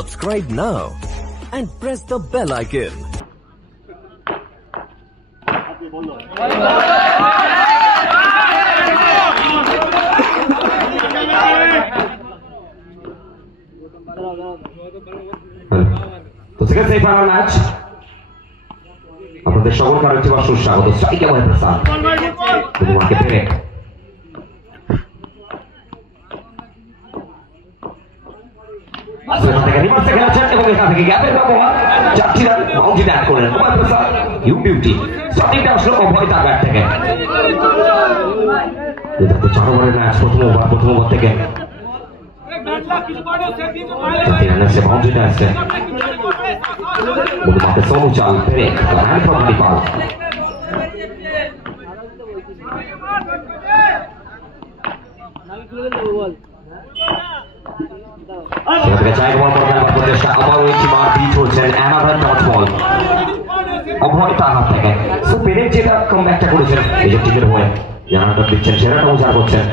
Subscribe now and press the bell icon. তো second semifinal match আপনাদের সকলকে আরেকবার সুস্বাগত। স্ট্রাইকে বলে প্রস্তাব তোমাকে পেরে সেখান থেকে রিভার্সে খেলেছেন এবং এখান থেকে গ্যাপের ব্যবহার চারটি রান বাউন্ডারি ব্যাট করলেন কুমার প্রসাদ। ইউ বিউটি স্টার্টিংটা আসলো অভয় তার ব্যাট থেকে। এটা তো 4 ওভারের ম্যাচ। প্রথম ওভার থেকে se baunty আসছে মধ্যে সোনু চাল পেরে রান প্রপার্টি পাল সেখানে চাই বল করার প্রচেষ্টা আবারও একটি বার পিচ হচ্ছেন অ্যানাদার ডট বল অভয় তার হাত থেকে। সো পেরেক যেটা কমব্যাকটা করেছেন এই যে টিমের হয়ে জানাটা দিচ্ছেন সেরাটা উজাড় করছেন।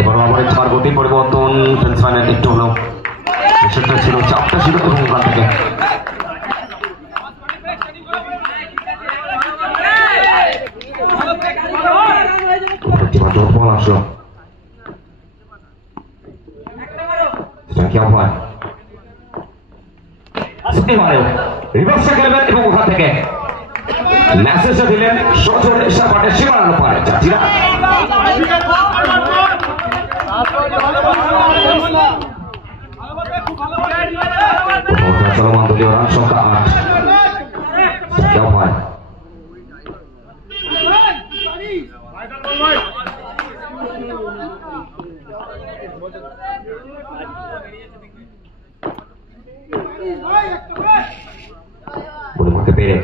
এবার আবার একবার গতি পরিবর্তন ফিল্ডসম্যানের একটু হলো সেটা ছিল চাপটা ছিল এবং ওখান থেকে বল আসলো সেটা কি হয় রিভার্সে খেলবেন এবং ওখান থেকে মেসেজটা দিলেন সজোরে সাপাটের সীমানার পারে চাচিরা চলমান দলীয় রান সংখ্যা 8। কেউ হয় পেরে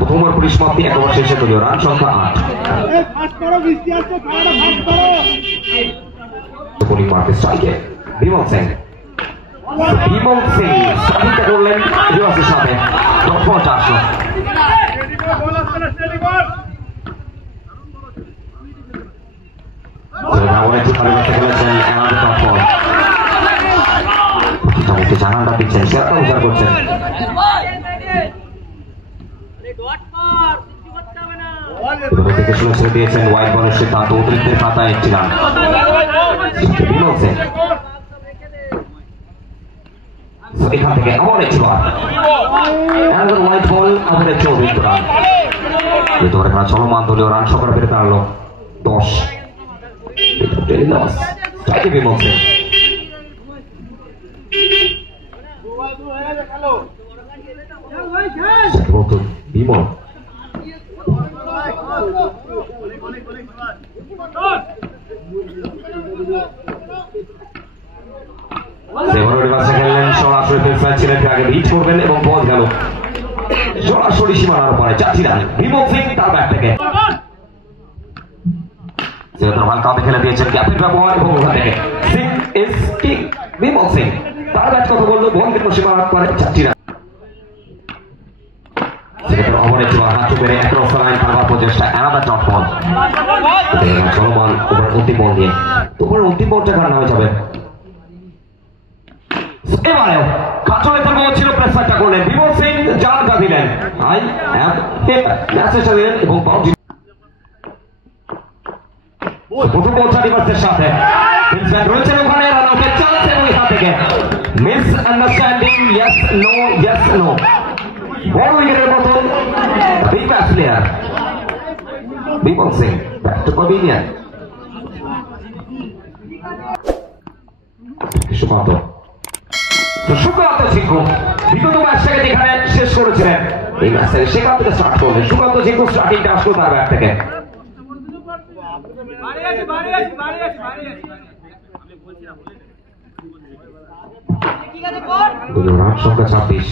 প্রথম ওভার পরিসমাপ্তি 1 ওভার শেষে দলীয় রান সংখ্যা 8। বোলিং মার্কে স্ট্রাইকে বিমল সিং স্টার্টিংটা করলেন রিভার্সের সাথে ডট বলটা আসলো জানানটা দিচ্ছেন সেটা উজাড় করছেন। ছেড়ে দিয়েছেন ওয়াইড বলের সিদ্ধান্ত অতিরিক্তের খাতায় একটি রান। এখান থেকে আবার একটি বার ওয়াইড বল আবার একটি অতিরিক্ত রান। চলমান দলীয় রান সংখ্যা বেড়ে দাঁড়ালো 10। বিমল সিং বিমল খেললেন সরাসরি ফিল্ডসম্যান ছিলেন আগে হিট করবেন এবং বল গেল সরাসরি সীমানার পরে 4টি রান। বিমল সিং তার ব্যাট থেকে হালকা খেলে দিয়েছেন গ্যাপের ব্যবহার এবং ওখান থেকে সিং ইজ কিং। বিমল সিং তার ব্যাট কথা বললো বল কিন্তু সীমানার পরে 4টি রান। চলমান ওভার অন্তিম বল নিয়ে তোমার অন্তিম বলটা কার নামে যাবে এবারেও কাজলে থেকে ছিল প্রেসারটা করলেন বিমল সিং জানাটা দিলেন দিলেন এবং প্রথম বলটা রিভার্সের সাথে রয়েছেন ওখানে রান আউটের চান্স এবং এখান থেকে মিস আন্ডারস্ট্যান্ডিং ইয়েস নো বড় উইকেটের মতন big bats player Bimal Singh back to pavilion. Sukanta Jhinku বিগত ম্যাচটাকে যেখানে শেষ করেছিলেন এই ম্যাচটাকে সেখান থেকে স্টার্ট করলেন। সুকান্ত ঝিঙ্কু স্টার্টিংটা আসলো তার ব্যাট থেকে। রান সংখ্যা 26।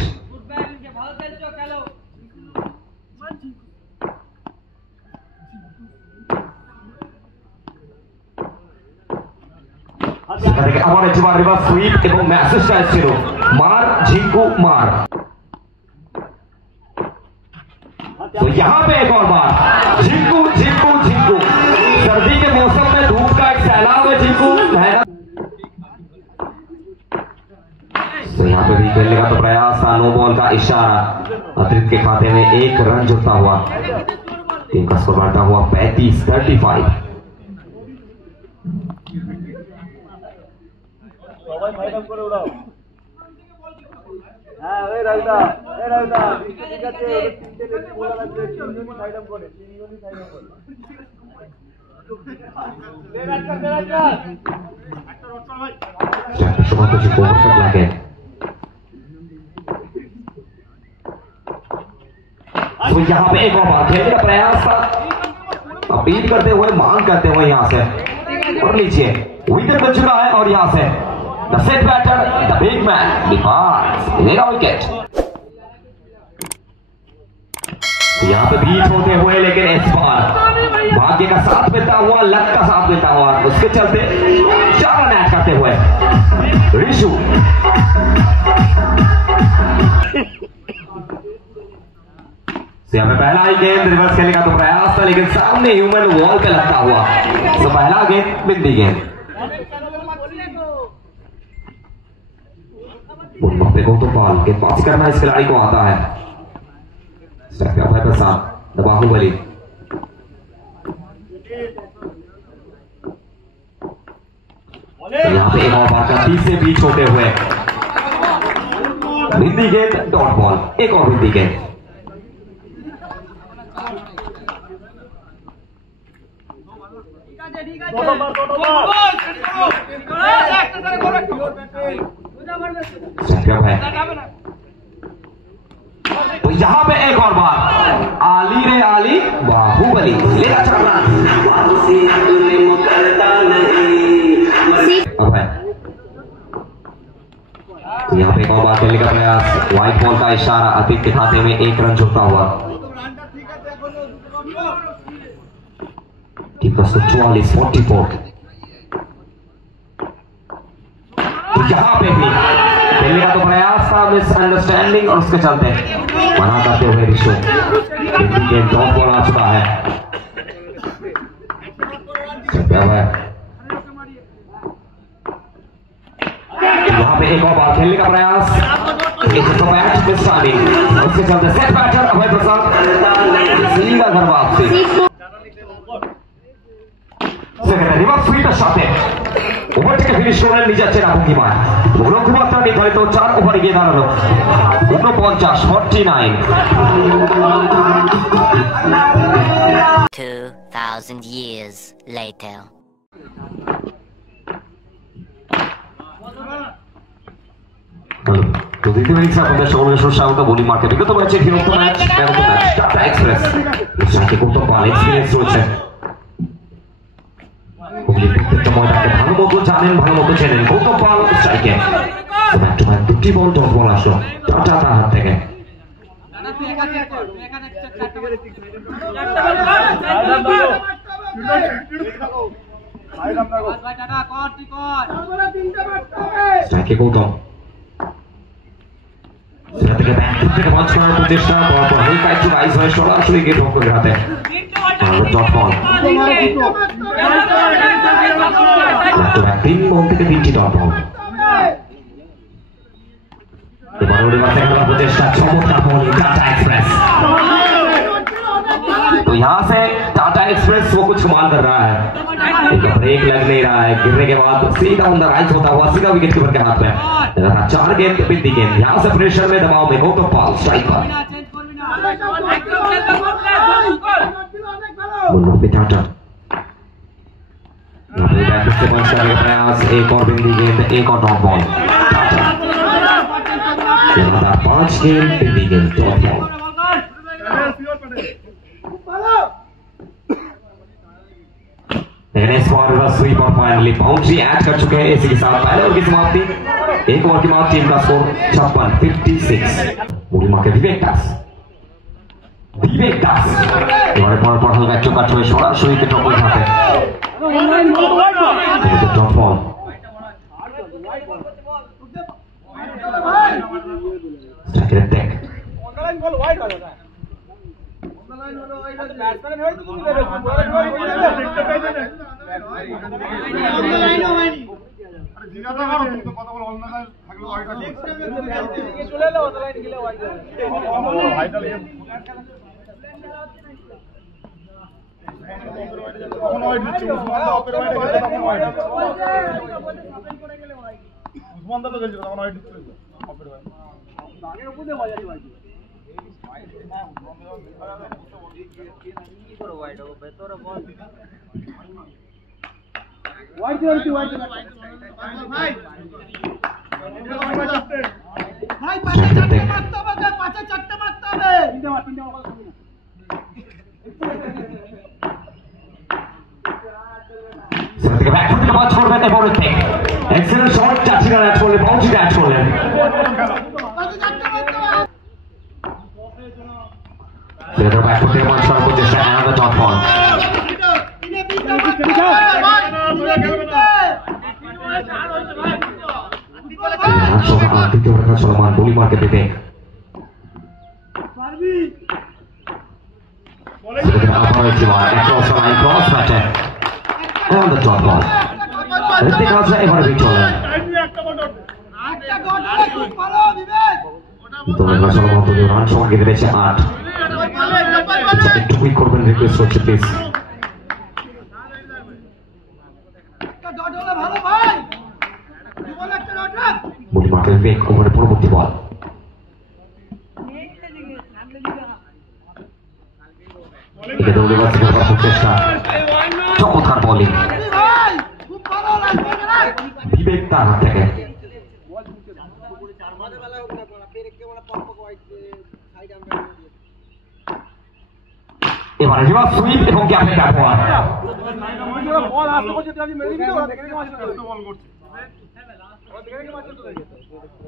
আবার একবার রিভার্স সুইপ এবং মেসেজটা ছিল মার ঝিঙ্কু মার। तो यहाँ पे एक और बार झिंकू झिंकू झिंकू, सर्दी के मौसम में धूप का एक सैलाब है झिंकू, है ना। तो यहाँ पे भी खेलने का तो प्रयास था, नो बॉल का इशारा, अतिरिक्त के खाते में 1 रन जुड़ता हुआ, टीम का स्कोर बढ़ता हुआ 35-35। तो यहाँ पे एक और बार खेलने का प्रयास था, अपील करते हुए, मांग करते हुए यहां से, और लीजिए विकेट बन चुका है, और यहां से the set batter, the big man departs, मिलेगा विकेट। यहाँ पे बीच होते हुए, लेकिन इस बार भाग्य का साथ देता हुआ, लक का साथ देता हुआ, उसके चलते 4 रन ऐड करते हुए ऋषु। यहाँ पे पहला ही गेंद रिवर्स खेलने का तो प्रयास था, लेकिन सामने ह्यूमन वॉल पे लगता हुआ, तो पहला गेंद बिंदी गेंद। देखो तो बॉल के पास करना इस खिलाड़ी को आता है, प्रसाद बाहुबली। यहाँ पे एक और बार का 30 से बीच होते हुए बिंदी गेंद, डॉट बॉल, एक और बिंदी गेंद। तो यहाँ पे एक और बार आली रे आली बाहुबली लेगा 4 रन। अब है तो यहाँ पे एक और बार खेलने का प्रयास, व्हाइट बॉल का इशारा, अतीत के खाते में 1 रन जुड़ता हुआ, टीम का 44-44। तो यहाँ पे भी खेलने का तो प्रयास था, मिसअंडरस्टैंडिंग, और उसके चलते मना करते हुए ऋषु, गेंद ड्रॉप बॉल आ चुका है। यहाँ पे एक और बार खेलने का प्रयास, उसके चलते सेट बैटर अभय प्रसाद, सीधा घर वापसी, रिवर्स फील्ड शॉट है, ওভার থেকে ফিনিশ করলেন নিজের চেরা ভঙ্গিমায়, লক্ষ্যমাত্রা নির্ধারিত 4 ওভারে গিয়ে দাঁড়ালো 49-49। 2000 years later. তো দ্বিতীয় ইনিংসে আপনাদের সকলকে সুস্বাগত বলি মার্কেট। বিগত ম্যাচে বিরক্ত ম্যাচ, টাটা এক্সপ্রেস যাকে করতে পারে এক্সপিরিয়েন্স রয়েছে, প্রত্যেকটা ময়দানকে ভালো মতো জানেন, ভালো মতো চেনেন। গৌতম পাল স্ট্রাইকে, ব্যাক টু ব্যাক 2টি বল, ডট বল আসলো টাটা তার হাত থেকে। স্ট্রাইকে গৌতম, সেটা থেকে ব্যাক থেকে পাঁচ করার প্রচেষ্টা, পরপর হালকা একটু রাইজ হয়ে সরাসরি গিয়ে রক্ষকের হাতে ডট বল। 3 বল থেকে 3টি ডট বল। प्रचेषा चमत्कार बॉलिंग टाटा एक्सप्रेस। तो यहाँ से टाटा एक्सप्रेस वो कुछ कमाल कर रहा है, ब्रेक लग नहीं रहा है, गिरने के बाद सीधा ऑन द राइट होता हुआ सीधा विकेट कीपर के हाथ में। 4 गेंद बिंदी गेंद, यहाँ से प्रेशर में दबाव में गौतम पाल स्ट्राइक पर। टाटा से पंच करने का प्रयास, एक और बिंदी गेंद, एक और डॉट बॉल। 5 गेंद बिंदी गेंद, डॉट बॉल। स्वीप और फाइनली बाउंड्री ऐड कर चुके हैं। इसी के साथ पहले ओवर की समाप्ति, एक ओवर के बाद टीम का स्कोर 56-56। बुढ़ीमा के विवेक दास এবারে পর পর হালকা একটু কাট হয়ে সরাসরি কে টপ উঠাতে top ball. স্ট্রাইকের take Excellent shot, touching on that shoulder, bouncy that shoulder. So they're back to the one shot with just another top ball. Solomon, bully market today. Across the line, cross matter. On the top ball. Ritik Hazra ever reach over. Solomon to the run shot, give it a heart. একটু quick করবেন request করছি please. বুড়ি মাঠের বেগ ওভারের পরবর্তী বল। চেষ্টা চমৎকার bowling বিবেক তার হাত থেকে। এবারে রিভার্স সুইপ এবং গ্যাপে ব্যবহার।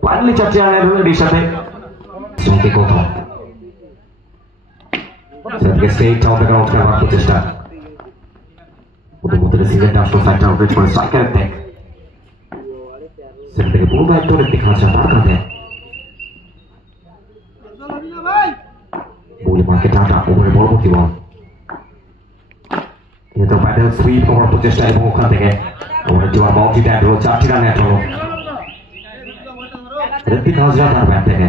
ফাইনালি চারটি রানের সাথে স্ট্রাইকে কোথাও সেটাকে স্ট্রেইট আউট থেকে আউট করার প্রচেষ্টা। প্রথমত সিজনটা আসলে সাইড আউট করে স্ট্রাইকারের ত্যাগ। সেটা থেকে পুরো দায়িত্ব ঋত্বিক হাজরা তার কাঁধে। বলে মাকে টাটা ওভারে পরবর্তী বল। কিন্তু প্যাডেল সুইপ করার প্রচেষ্টা এবং ওখান থেকে ওভারে জোয়ার বাউন্ডারি ট্যাগ হলো, 4টি রান অ্যাড হলো ঋত্বিক হাজরা তার ব্যাট থেকে।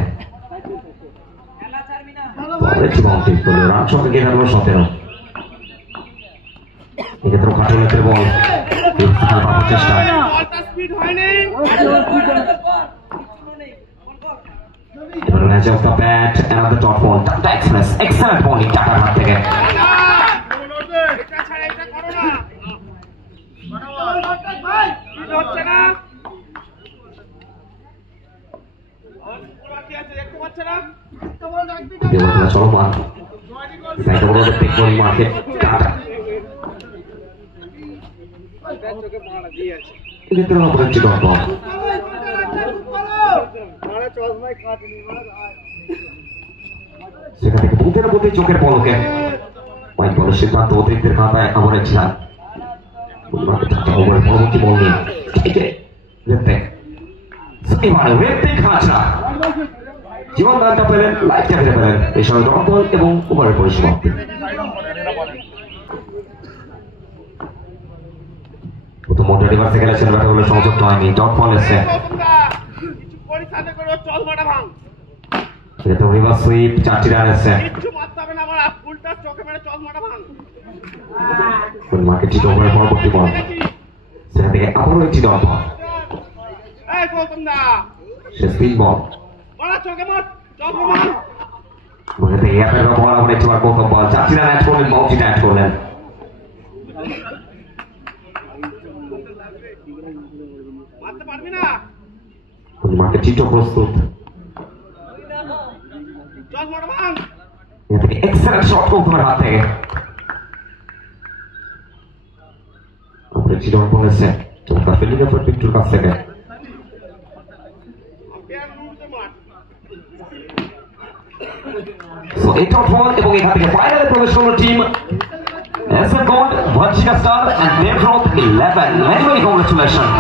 বাউন্ডারি করলো, রান সংখ্যা গেট হলো 17। এক্ষেত্রে খাটুলের বল প্রচেষ্টা। Edge of the bat, another dot ball. Tata Express, excellent bowling Tata হাত থেকে। চলমান মার্কেট টাটা ডট বল। সেখান থেকে বুথের প্রতি চোখের পলকে হোয়াইট বলের সিদ্ধান্ত অতিরিক্তের খাতায় আমাদের ছিলাম। পরবর্তী বল নিয়ে এবারে ঋত্বিক হাজরা জীবন দানটা পেলেন, লাইফটা ফিরে পেলেন এই সময় ডট বল এবং ওভারের পরিসমাপ্তি। প্রথম মন্ডা রিভার্সে খেলেছেন, ব্যাটে বলে সংযুক্ত হয়নি, ডট বল এসছে। রিভার্স সুইপ, 4টি রান এসছে। মার্কেট টি ওভারের পরবর্তী বল, সেখান থেকে আবারও একটি ডট বল, সে স্পিন বল। বল আবার একটি বার গৌতম বল, 4টি রান অ্যাড করলেন, বাউন্ডারিটা অ্যাড করলেন। মার্কেট টিটো প্রস্তুত। এক্সেলেন্ট শট গৌতমের হাত থেকে। চিটন বলেছে চমৎকার ফিল্ডিং এফোর্ট বিট্টুর কাছ থেকে। সো এই ডট বল এবং এখান থেকে ফাইনালে প্রবেশ করলো টিম এসএফ গোল্ড, ভার্জিকা star and Debabrata 11। Many congratulations.